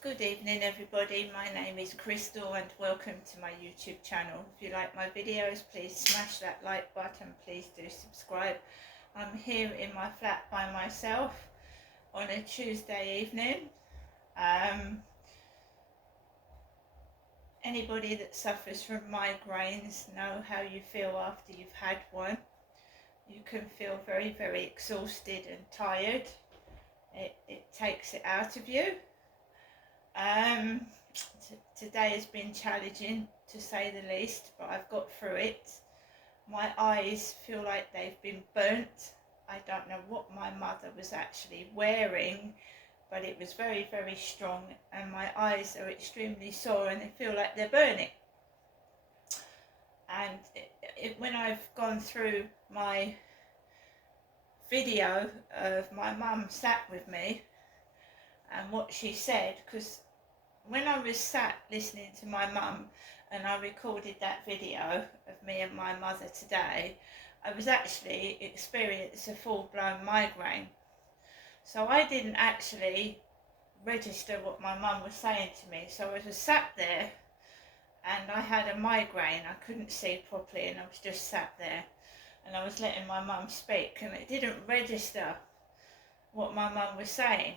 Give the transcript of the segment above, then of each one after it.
Good evening everybody, my name is Crystal and welcome to my YouTube channel. If you like my videos, please smash that like button, please do subscribe. I'm here in my flat by myself on a Tuesday evening. Anybody that suffers from migraines know how you feel after you've had one. You can feel very, very exhausted and tired. It takes it out of you. Today has been challenging to say the least, but I've got through it. My eyes feel like they've been burnt. I don't know what my mother was actually wearing, but it was very, very strong, and my eyes are extremely sore and they feel like they're burning. And when I've gone through my video of my mum sat with me and what she said, because when I was sat listening to my mum and I recorded that video of me and my mother today, I was actually experiencing a full-blown migraine. So I didn't actually register what my mum was saying to me. So I was sat there and I had a migraine. I couldn't see properly and I was just sat there and I was letting my mum speak and it didn't register what my mum was saying.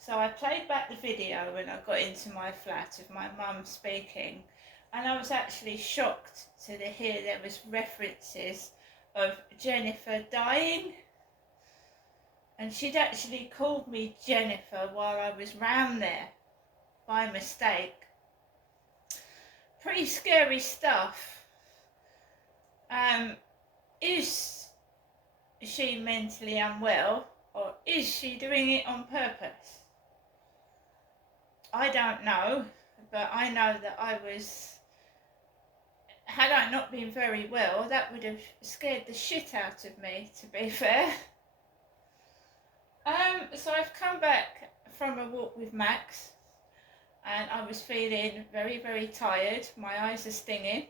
So I played back the video when I got into my flat of my mum speaking, and I was actually shocked to hear there was references of Jennifer dying, and she'd actually called me Jennifer while I was round there by mistake. Pretty scary stuff. Is she mentally unwell, or is she doing it on purpose? I don't know, but I know that had I not been very well, that would have scared the shit out of me, to be fair. So I've come back from a walk with Max, and I was feeling very, very tired. My eyes are stinging,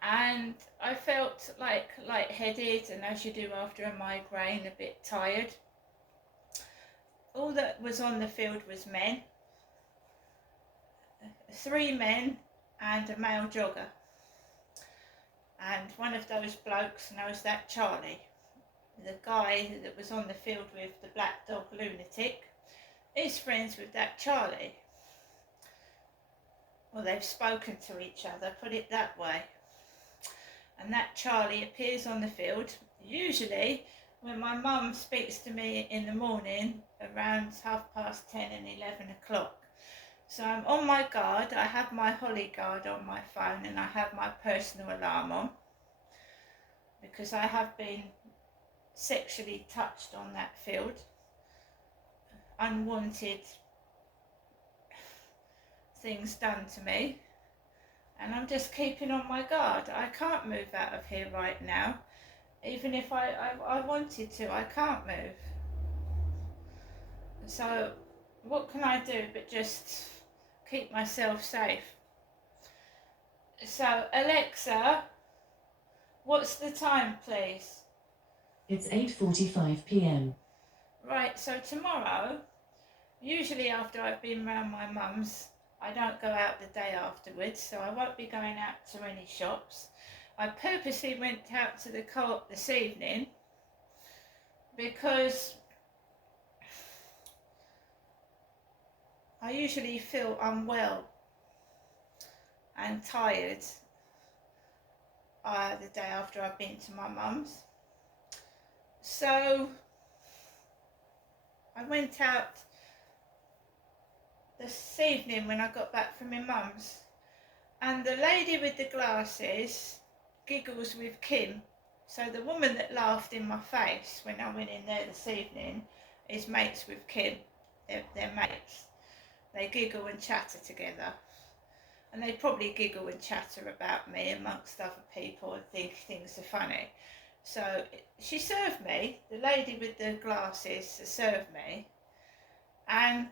and I felt like lightheaded, and as you do after a migraine, a bit tired. All that was on the field was men. 3 men and a male jogger. And one of those blokes knows that Charlie. The guy that was on the field with the black dog lunatic is friends with that Charlie. Well, they've spoken to each other, put it that way. And that Charlie appears on the field, usually when my mum speaks to me in the morning around 10:30 and 11 o'clock. So I'm on my guard. I have my Holly guard on my phone and I have my personal alarm on because I have been sexually touched on that field. Unwanted things done to me. And I'm just keeping on my guard. I can't move out of here right now. Even if I wanted to, I can't move. So what can I do but just keep myself safe? So Alexa, what's the time, please? It's 8:45 p.m. Right, so tomorrow, usually after I've been round my mum's, I don't go out the day afterwards, so I won't be going out to any shops. I purposely went out to the Co-op this evening because I usually feel unwell and tired the day after I've been to my mum's. So I went out this evening when I got back from my mum's, and the lady with the glasses giggles with Kim. So the woman that laughed in my face when I went in there this evening is mates with Kim. They're mates. They giggle and chatter together. And they probably giggle and chatter about me amongst other people and think things are funny. So she served me, the lady with the glasses served me, and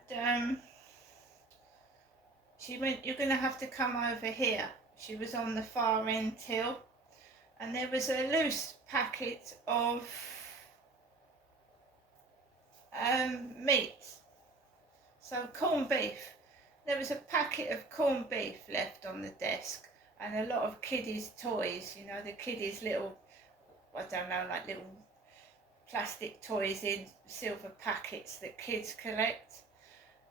she went, "You're going to have to come over here." She was on the far end till, and there was a loose packet of meat So corned beef. There was a packet of corned beef left on the desk and a lot of kiddies' toys, you know, the kiddies' little, I don't know, like little plastic toys in silver packets that kids collect.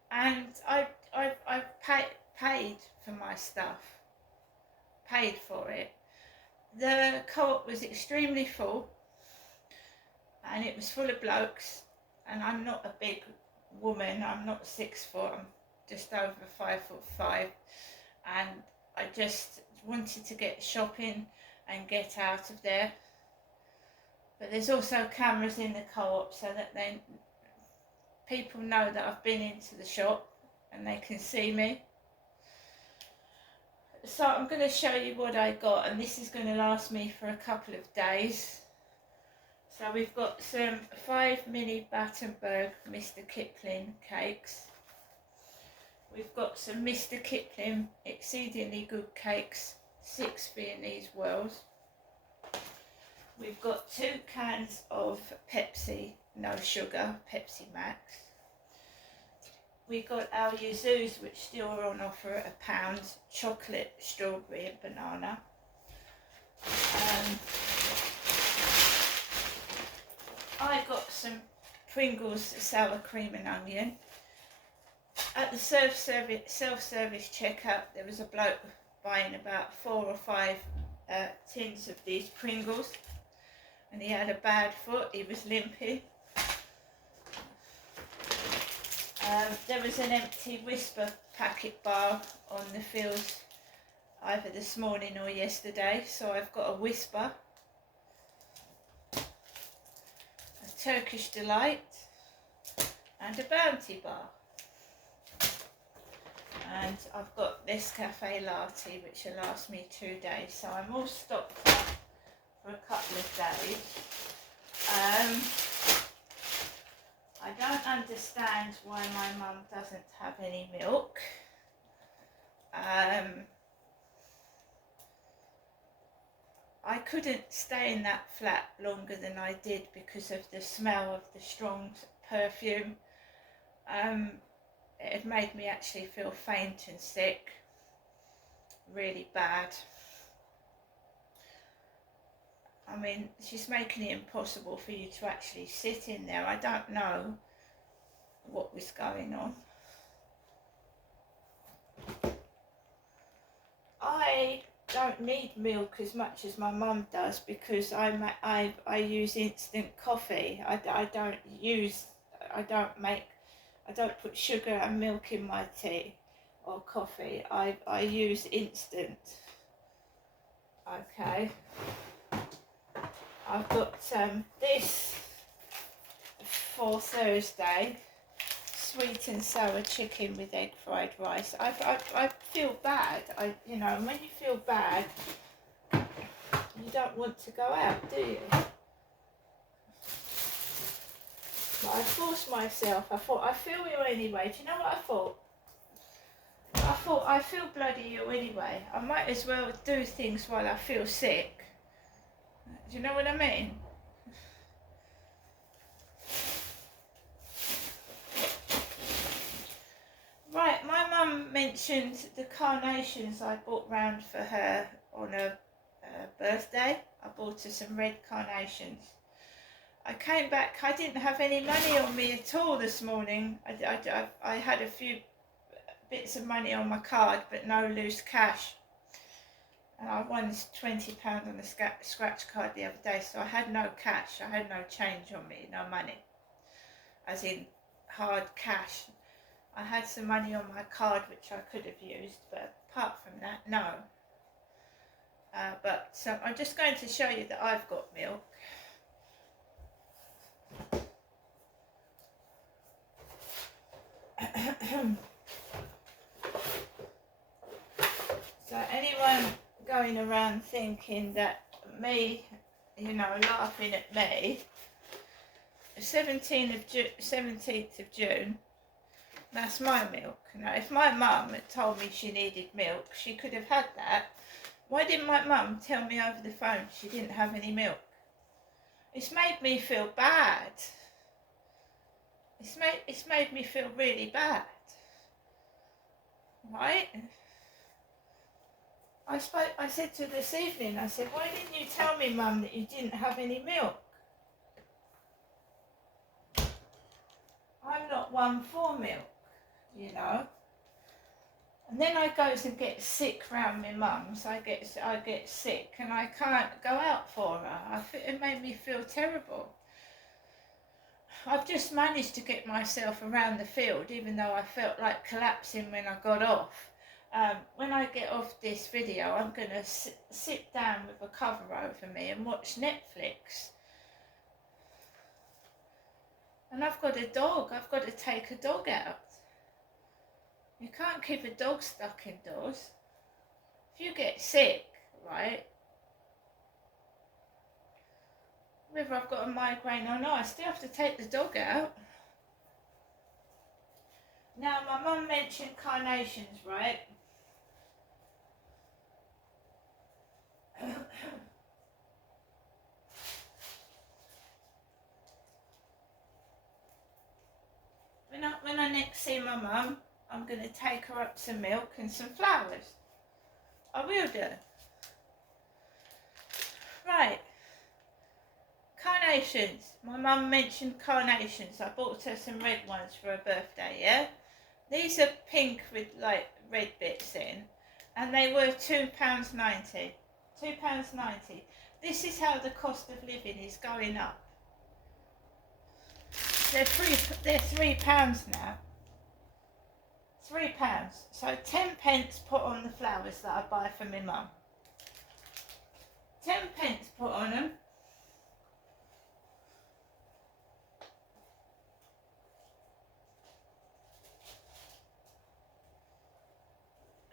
And I paid for my stuff, paid for it. The co-op was extremely full and it was full of blokes, and I'm not a big woman, I'm not 6 foot, I'm just over 5'5", and I just wanted to get shopping and get out of there. But there's also cameras in the co-op so that people know that I've been into the shop and they can see me. So I'm going to show you what I got, and this is going to last me for a couple of days. So we've got some 5 mini Battenberg Mr. Kipling cakes. We've got some Mr. Kipling exceedingly good cakes, 6 Viennese whirls. We've got 2 cans of Pepsi, no sugar, Pepsi Max. We got our Yuzus, which still are on offer at £1, chocolate, strawberry and banana. I got some Pringles sour cream and onion. At the self-service checkout, there was a bloke buying about 4 or 5 tins of these Pringles, and he had a bad foot, he was limping. There was an empty Whisper packet bar on the fields either this morning or yesterday, so I've got a Whisper, a Turkish Delight and a Bounty bar. And I've got this Cafe Latte, which will last me 2 days, so I'm all stocked up for a couple of days. I don't understand why my mum doesn't have any milk. I couldn't stay in that flat longer than I did because of the smell of the strong perfume. It had made me actually feel faint and sick, really bad. I mean, she's making it impossible for you to actually sit in there. I don't know what was going on. I don't need milk as much as my mum does because I use instant coffee. I don't put sugar and milk in my tea or coffee. I use instant. Okay. I've got this for Thursday, sweet and sour chicken with egg fried rice. I feel bad. You know, when you feel bad, you don't want to go out, do you? But I forced myself. I thought, I feel ill anyway. Do you know what I thought? I thought, I feel bloody ill anyway. I might as well do things while I feel sick. Do you know what I mean? Right, my mum mentioned the carnations I bought round for her on her birthday. I bought her some red carnations. I came back, I didn't have any money on me at all this morning. I had a few bits of money on my card, but no loose cash. And I won £20 on the scratch card the other day, so I had no cash, I had no change on me, no money, as in hard cash. I had some money on my card which I could have used, but apart from that, no. But so I'm just going to show you that I've got milk. So anyone going around thinking that me, you know, laughing at me, 17th of June, that's my milk. Now, if my mum had told me she needed milk, she could have had that. Why didn't my mum tell me over the phone she didn't have any milk? It's made me feel bad. It's made me feel really bad. right? I said to her this evening, I said, why didn't you tell me, Mum, that you didn't have any milk? I'm not one for milk, you know. And then I goes and get sick round my mum's. I get sick and I can't go out for her. It made me feel terrible. I've just managed to get myself around the field, even though I felt like collapsing when I got off. When I get off this video, I'm going to sit down with a cover over me and watch Netflix. And I've got a dog. I've got to take a dog out. You can't keep a dog stuck indoors. If you get sick, right, whether I've got a migraine or not, I still have to take the dog out. Now, my mum mentioned carnations, right? When I next see my mum, I'm going to take her up some milk and some flowers. I will do. Right. Carnations. My mum mentioned carnations. I bought her some red ones for her birthday, yeah? These are pink with like red bits in. And they were £2.90. £2.90. This is how the cost of living is going up. They're £3 now. £3. So 10 pence put on the flowers that I buy for my mum. 10 pence put on them.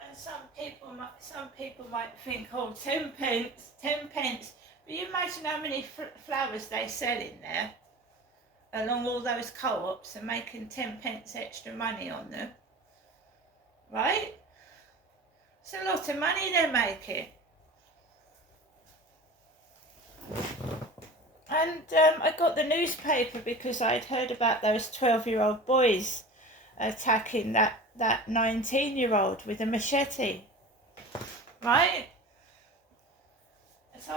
And some people might think, oh, 10 pence, 10 pence. But you imagine how many flowers they sell in there, along all those co-ops, and making 10 pence extra money on them. Right? It's a lot of money they're making. And I got the newspaper because I'd heard about those 12-year-old boys attacking that 19-year-old with a machete. Right? So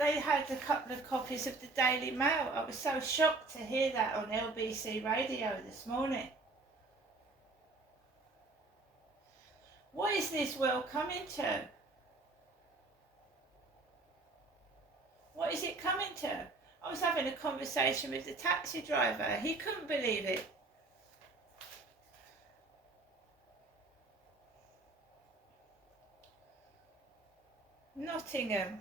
they had a couple of copies of the Daily Mail. I was so shocked to hear that on LBC radio this morning. What is this world coming to? What is it coming to? I was having a conversation with the taxi driver. He couldn't believe it. Nottingham.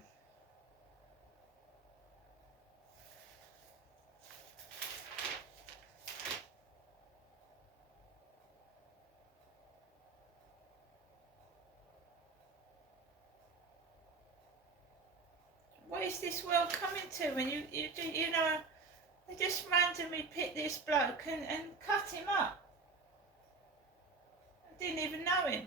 What is this world coming to when you know, they just randomly pick this bloke and cut him up. I didn't even know him.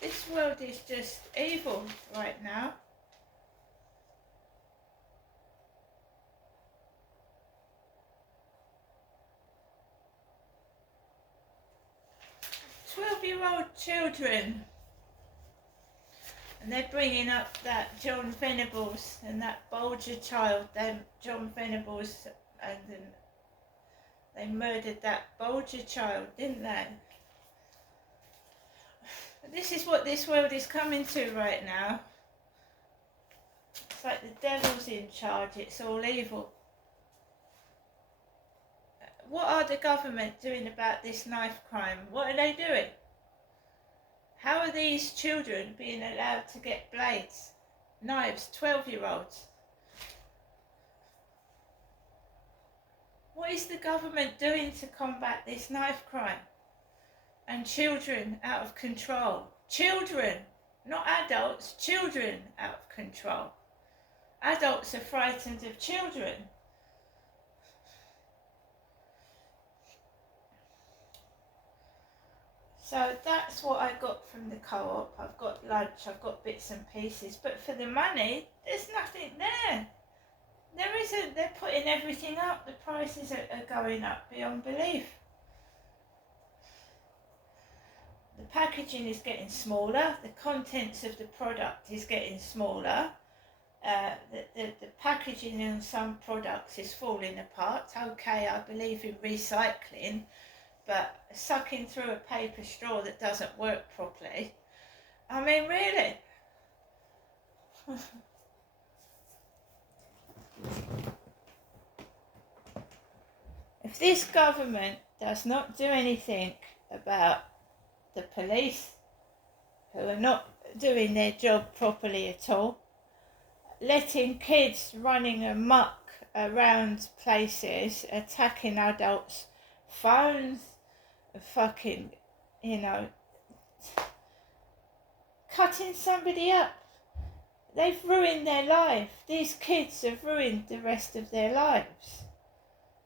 This world is just evil right now. Twelve-year-old children, and they're bringing up that John Venables and that Bolger child. John Venables, and they murdered that Bolger child, didn't they? This is what this world is coming to right now. It's like the devil's in charge. It's all evil. What are the government doing about this knife crime? What are they doing? How are these children being allowed to get blades, knives, 12-year-olds? What is the government doing to combat this knife crime? And children out of control. Children, not adults, children out of control. Adults are frightened of children. So that's what I got from the co-op. I've got lunch, I've got bits and pieces, but for the money, there's nothing there. There isn't. They're putting everything up. The prices are going up beyond belief. The packaging is getting smaller. The contents of the product is getting smaller. The packaging in some products is falling apart. Okay, I believe in recycling, but sucking through a paper straw that doesn't work properly. I mean, really? If this government does not do anything about the police, who are not doing their job properly at all, letting kids running amok around places, attacking adults' phones, fucking, cutting somebody up. They've ruined their life. These kids have ruined the rest of their lives.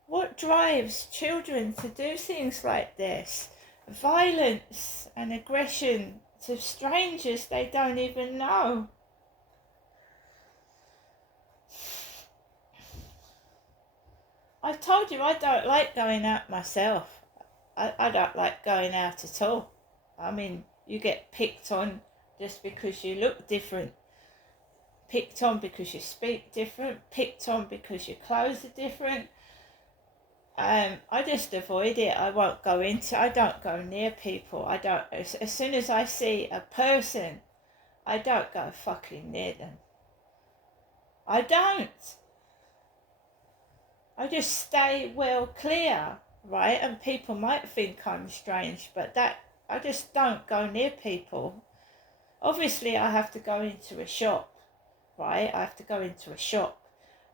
What drives children to do things like this? Violence and aggression to strangers they don't even know. I told you I don't like going out myself. I don't like going out at all. I mean, you get picked on just because you look different. Picked on because you speak different. Picked on because your clothes are different. I just avoid it. I don't go near people. As soon as I see a person, I don't go fucking near them. I don't. I just stay well clear, right? And people might think I'm strange, but I just don't go near people. Obviously, I have to go into a shop, right? I have to go into a shop,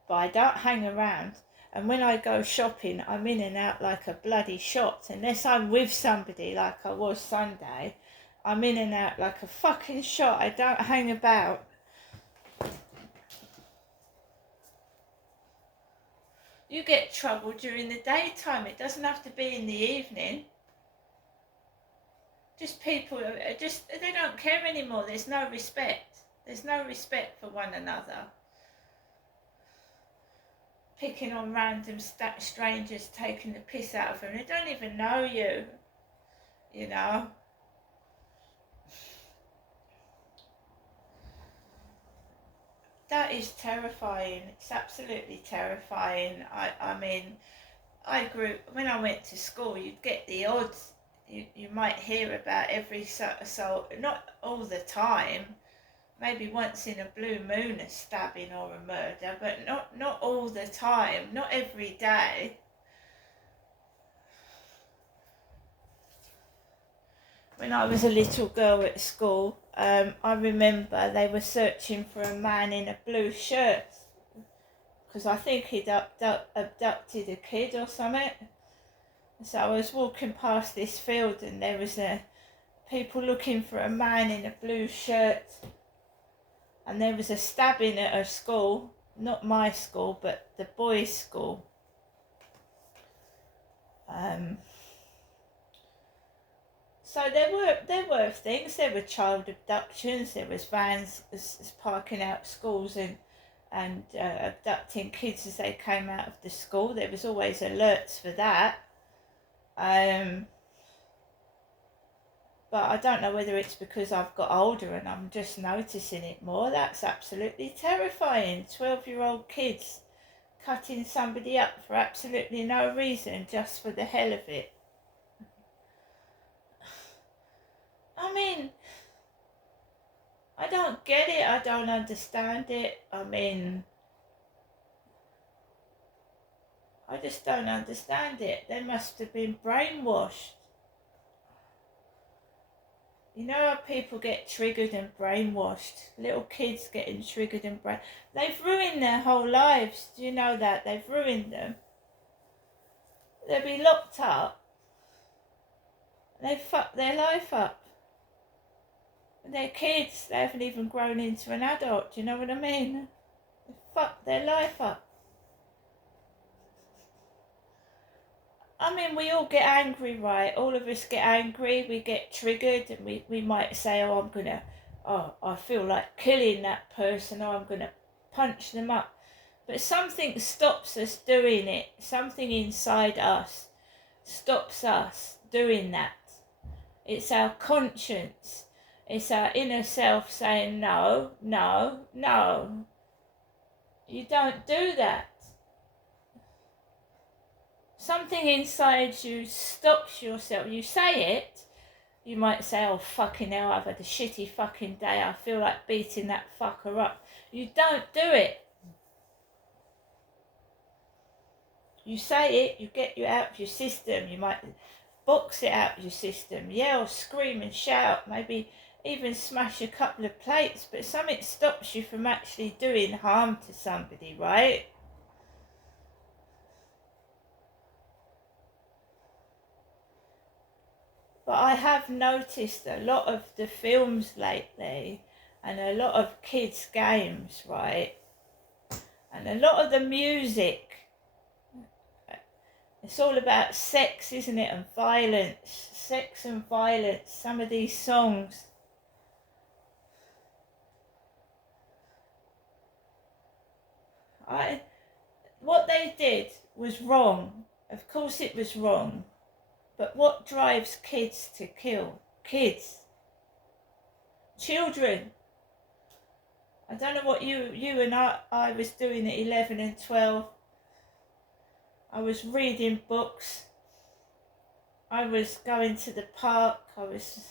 but I don't hang around. And when I go shopping, I'm in and out like a bloody shot. Unless I'm with somebody like I was Sunday, I'm in and out like a fucking shot. I don't hang about. You get trouble during the daytime. It doesn't have to be in the evening. Just people, they don't care anymore. There's no respect. There's no respect for one another. Picking on random strangers, taking the piss out of them. They don't even know you, That is terrifying. It's absolutely terrifying. I mean, when I went to school, you'd get the odds. You might hear about every assault, not all the time. Maybe once in a blue moon a stabbing or a murder, but not all the time, not every day. When I was a little girl at school, I remember they were searching for a man in a blue shirt because I think he'd abducted a kid or something. So I was walking past this field and there was people looking for a man in a blue shirt. And there was a stabbing at a school, not my school, but the boys' school. So there were things. There were child abductions. There was vans parking out schools and abducting kids as they came out of the school. There was always alerts for that. But I don't know whether it's because I've got older and I'm just noticing it more. That's absolutely terrifying. 12-year-old kids cutting somebody up for absolutely no reason, just for the hell of it. I mean, I don't get it. I don't understand it. I mean, I just don't understand it. They must have been brainwashed. You know how people get triggered and brainwashed? Little kids getting triggered and they've ruined their whole lives. Do you know that? They've ruined them. They'll be locked up. They fuck their life up. They're kids. They haven't even grown into an adult. Do you know what I mean? They fuck their life up. I mean, we all get angry, right? All of us get angry, we get triggered, and we might say, I feel like killing that person, or I'm gonna punch them up. But something stops us doing it. Something inside us stops us doing that. It's our conscience. It's our inner self saying, no, no, no. You don't do that. Something inside you stops yourself. You say it, you might say, oh fucking hell, I've had a shitty fucking day, I feel like beating that fucker up. You don't do it. You say it, you get you out of your system. You might box it out of your system, yell, scream and shout, maybe even smash a couple of plates, but something stops you from actually doing harm to somebody, right? But I have noticed a lot of the films lately and a lot of kids' games, right? And a lot of the music, it's all about sex, isn't it? And violence. Sex and violence. Some of these songs. What they did was wrong. Of course it was wrong. But what drives kids to kill? Kids. Children. I don't know what you and I was doing at 11 and 12. I was reading books. I was going to the park. I was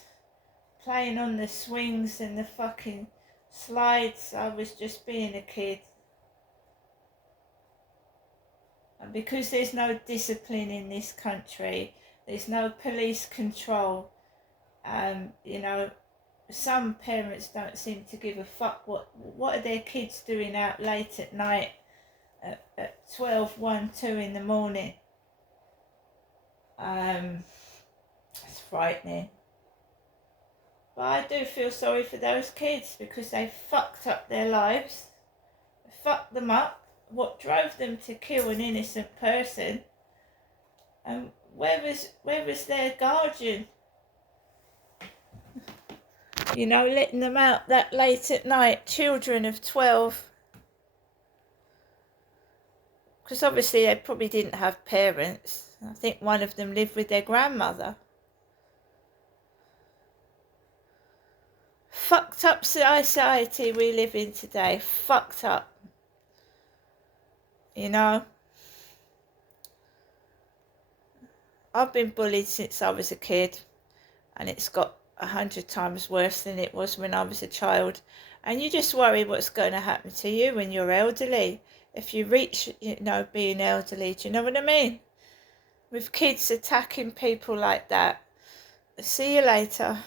playing on the swings and the fucking slides. I was just being a kid. And because there's no discipline in this country, there's no police control, some parents don't seem to give a fuck what are their kids doing out late at night at 12, 1, 2 in the morning. It's frightening. But I do feel sorry for those kids because they fucked up their lives. They fucked them up. What drove them to kill an innocent person? And where was their guardian? Letting them out that late at night, children of 12. Because obviously they probably didn't have parents. I think one of them lived with their grandmother. Fucked up society we live in today. Fucked up. I've been bullied since I was a kid, and it's got 100 times worse than it was when I was a child. And you just worry what's going to happen to you when you're elderly. If you reach, being elderly, do you know what I mean? With kids attacking people like that. See you later.